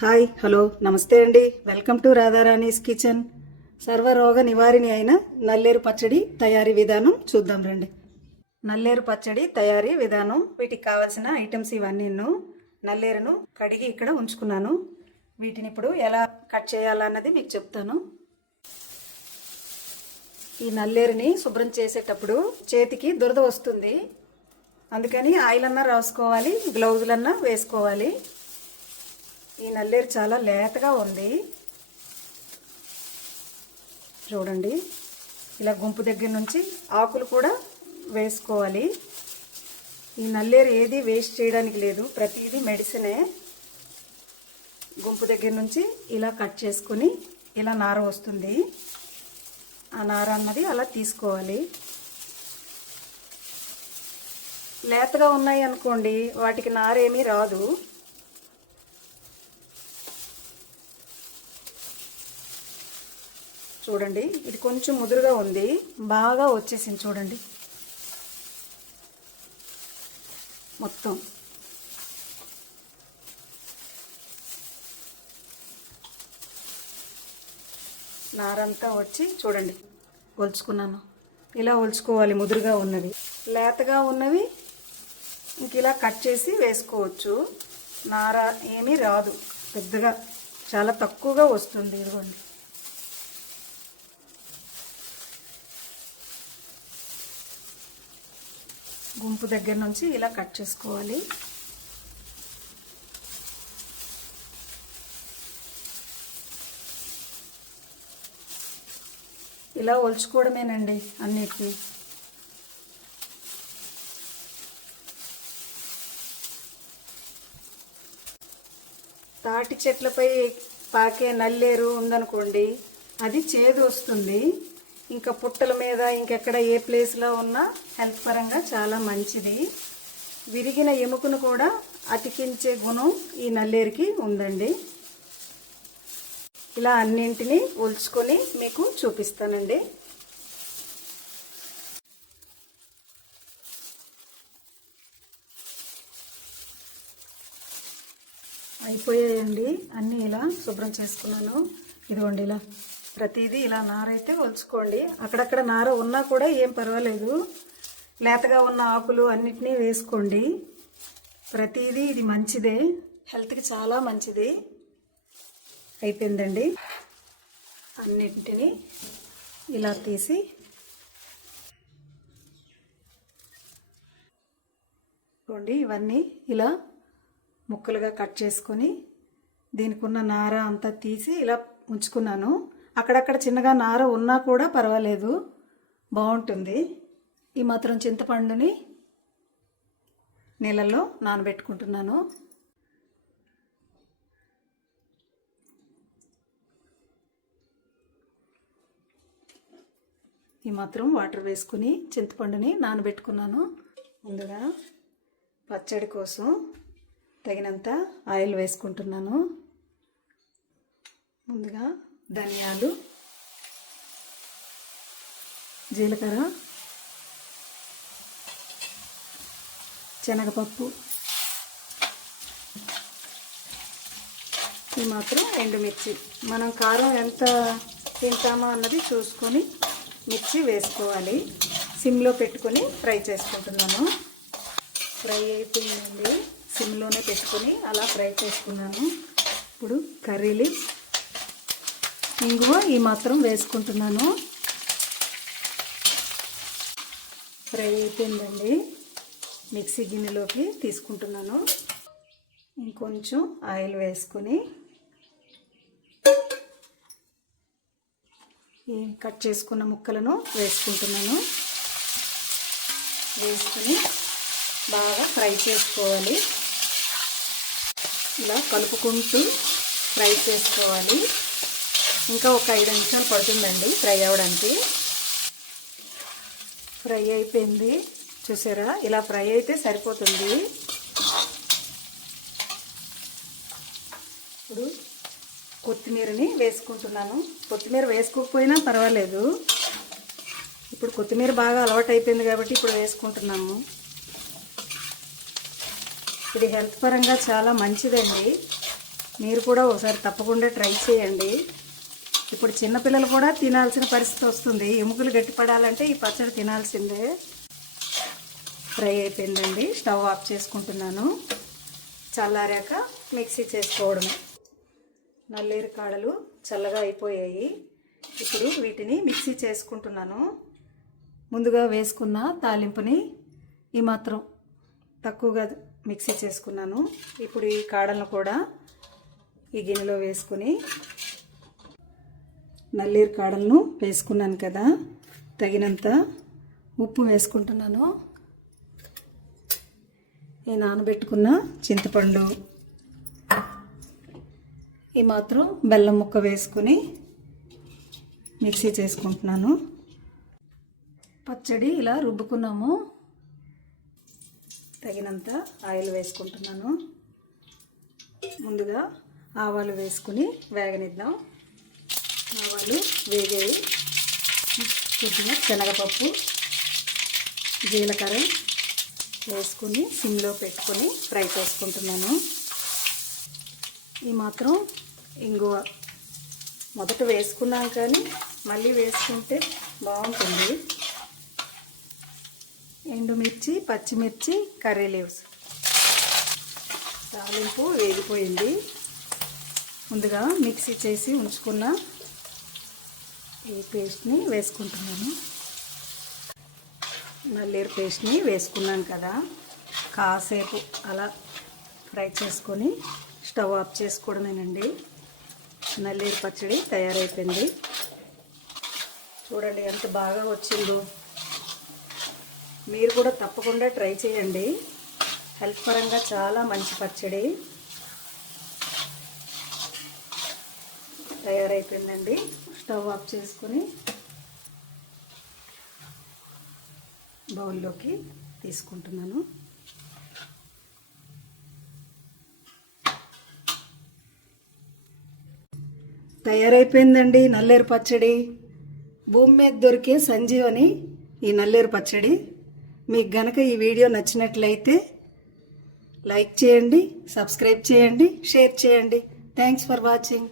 Hi hello నమస్తే అండి. Welcome to Radharani's kitchen. సర్వరోగ నివారిణి అయిన నల్లేరు పచ్చడి తయారీ విధానం చూద్దాం రండి. నల్లేరు పచ్చడి తయారీ విధానం, వీటికి కావాల్సిన ఐటమ్స్ ఇవన్నీ. నల్లేరును కడిగి ఇక్కడ ఉంచుకున్నాను. వీటిని ఇప్పుడు ఎలా కట్ చేయాలన్నది మీకు చెప్తాను. ఈ నల్లేరుని శుభ్రం చేసేటప్పుడు చేతికి దురద వస్తుంది, అందుకని ఆయిల్ అన్నా రాసుకోవాలి, గ్లౌజులన్నా వేసుకోవాలి. ఈ నల్లేరు చాలా లేతగా ఉంది చూడండి. ఇలా గుంపు దగ్గర నుంచి ఆకులు కూడా వేసుకోవాలి. ఈ నల్లేరు ఏది వేస్ట్ చేయడానికి లేదు, ప్రతిదీ మెడిసినే. గుంపు దగ్గర నుంచి ఇలా కట్ చేసుకుని ఇలా నార వస్తుంది, ఆ నార అన్నది అలా తీసుకోవాలి. లేతగా ఉన్నాయి అనుకోండి, వాటికి నార ఏమీ రాదు. చూడండి, ఇది కొంచెం ముదురుగా ఉంది, బాగా వచ్చేసింది చూడండి మొత్తం. నారంతా వచ్చి చూడండి ఒలుచుకున్నాను. ఇలా ఒలుచుకోవాలి ముదురుగా ఉన్నవి. లేతగా ఉన్నవి ఇంక ఇలా కట్ చేసి వేసుకోవచ్చు. నార ఏమీ రాదు, పెద్దగా చాలా తక్కువగా వస్తుంది. ఇదిగోండి, గుంపు దగ్గర నుంచి ఇలా కట్ చేసుకోవాలి. ఇలా ఒలుచుకోవడమేనండి అన్నిటికీ. తాటి చెట్లపై పాకే నల్లేరు ఉందనుకోండి, అది చేదు వస్తుంది. ఇంకా పుట్టల మీద ఇంకెక్కడ ఏ ప్లేస్లో ఉన్నా హెల్త్ పరంగా చాలా మంచిది. విరిగిన ఎముకను కూడా అతికించే గుణం ఈ నల్లేరుకి ఉందండి. ఇలా అన్నింటినీ ఒలుచుకొని మీకు చూపిస్తానండి. అయిపోయాయండి, అన్నీ ఇలా శుభ్రం చేసుకున్నాను. ఇదిగోండి, ఇలా ప్రతిదీ ఇలా నార అయితే ఒలుచుకోండి. అక్కడక్కడ నార ఉన్నా కూడా ఏం పర్వాలేదు, లేతగా ఉన్న ఆకులు అన్నిటినీ వేసుకోండి. ప్రతిదీ ఇది మంచిదే, హెల్త్కి చాలా మంచిది. అయిపోయిందండి, అన్నింటినీ ఇలా తీసి ఇవన్నీ ఇలా ముక్కలుగా కట్ చేసుకొని దీనికి ఉన్న నార అంతా తీసి ఇలా ఉంచుకున్నాను. అక్కడక్కడ చిన్నగా నార ఉన్నా కూడా పర్వాలేదు, బాగుంటుంది. ఈ మాత్రం చింతపండుని నీళ్ళల్లో నానబెట్టుకుంటున్నాను. ఈ మాత్రం వాటర్ వేసుకుని చింతపండుని నానబెట్టుకున్నాను. ముందుగా పచ్చడి కోసం తగినంత ఆయిల్ వేసుకుంటున్నాను. ముందుగా ధనియాలు, జీలకర్ర, శనగపప్పు, ఈ మాత్రం ఎండుమిర్చి. మనం కారం ఎంత తింటామో అన్నది చూసుకొని మిర్చి వేసుకోవాలి. సిమ్లో పెట్టుకొని ఫ్రై చేసుకుంటున్నాను. ఫ్రై అయిపోయిందండి, సిమ్లోనే పెట్టుకొని అలా ఫ్రై చేసుకున్నాను. ఇప్పుడు కర్రీ లీవ్స్, ఇంగువ ఈ మాత్రం వేసుకుంటున్నాను. ఫ్రై అయిపోయిందండి, మిక్సీ గిన్నెలోకి తీసుకుంటున్నాను. ఇంకొంచెం ఆయిల్ వేసుకొని ఈ కట్ చేసుకున్న ముక్కలను వేసుకుంటున్నాను. వేసుకొని బాగా ఫ్రై చేసుకోవాలి. ఇలా కలుపుకుంటూ ఫ్రై చేసుకోవాలి. ఇంకా ఒక 5 నిమిషాలు పడుతుందండి ఫ్రై అవ్వడానికి. ఫ్రై అయిపోయింది చూసారా, ఇలా ఫ్రై అయితే సరిపోతుంది. ఇప్పుడు కొత్తిమీరని వేసుకుంటున్నాను. కొత్తిమీర వేసుకోకపోయినా పర్వాలేదు, ఇప్పుడు కొత్తిమీర బాగా అలవాటు అయిపోయింది కాబట్టి ఇప్పుడు వేసుకుంటున్నాము. ఇది హెల్త్ పరంగా చాలా మంచిదండి. మీరు కూడా ఒకసారి తప్పకుండా ట్రై చేయండి. ఇప్పుడు చిన్నపిల్లలు కూడా తినాల్సిన పరిస్థితి వస్తుంది. ఎముకలు గట్టిపడాలంటే ఈ పచ్చడి తినాల్సిందే. ఫ్రై అయిపోయిందండి. స్టవ్ ఆఫ్ చేసుకుంటున్నాను. చల్లారాక మిక్సీ చేసుకోవడమే. నల్లేరు కాడలు చల్లగా అయిపోయాయి. ఇప్పుడు వీటిని మిక్సీ చేసుకుంటున్నాను. ముందుగా వేసుకున్న తాలింపుని ఈ మాత్రం తక్కువగా మిక్సీ చేసుకున్నాను. ఇప్పుడు ఈ కాడలను కూడా ఈ గిన్నెలో వేసుకుని, నల్లేరు కాడలను వేసుకున్నాను కదా, తగినంత ఉప్పు వేసుకుంటున్నాను. ఈ నానబెట్టుకున్న చింతపండు, ఈ మాత్రం బెల్లం ముక్క వేసుకుని మిక్సీ చేసుకుంటున్నాను. పచ్చడి ఇలా రుబ్బుకున్నాము. తగినంత ఆయిల్ వేసుకుంటున్నాను. ముందుగా ఆవాలు వేసుకుని వేగనిద్దాం. ఆవాలు వేగాయి. కొద్దిగా శనగపప్పు, జీలకర్ర వేసుకుని సిమ్లో పెట్టుకొని ఫ్రై చేసుకుంటున్నాను. ఈ మాత్రం ఇంగువ మొదట వేసుకున్నాం కానీ మళ్ళీ వేసుకుంటే బాగుంటుంది. ఎండుమిర్చి, పచ్చిమిర్చి, కర్రీ లీవ్స్. తాలింపు వేగిపోయింది. ముందుగా మిక్సీ చేసి ఉంచుకున్న ఈ పేస్ట్ని వేసుకుంటున్నాను. నల్లేరు పేస్ట్ని వేసుకున్నాను కదా, కాసేపు అలా ఫ్రై చేసుకొని స్టవ్ ఆఫ్ చేసుకోవడమేనండి. నల్లేరు పచ్చడి తయారైపోయింది. చూడండి ఎంత బాగా వచ్చిందో. మీరు కూడా తప్పకుండా ట్రై చేయండి. హెల్త్ పరంగా చాలా మంచి పచ్చడి తయారైపోయిందండి. స్టవ్ ఆఫ్ చేసుకొని బౌల్లోకి తీసుకుంటున్నాను. తయారైపోయిందండి నల్లేరు పచ్చడి. భూమి మీద దొరికే సంజీవని ఈ నల్లేరు పచ్చడి. మీకు గనక ఈ వీడియో నచ్చినట్లయితే లైక్ చేయండి, సబ్స్క్రైబ్ చేయండి, షేర్ చేయండి. Thanks for watching.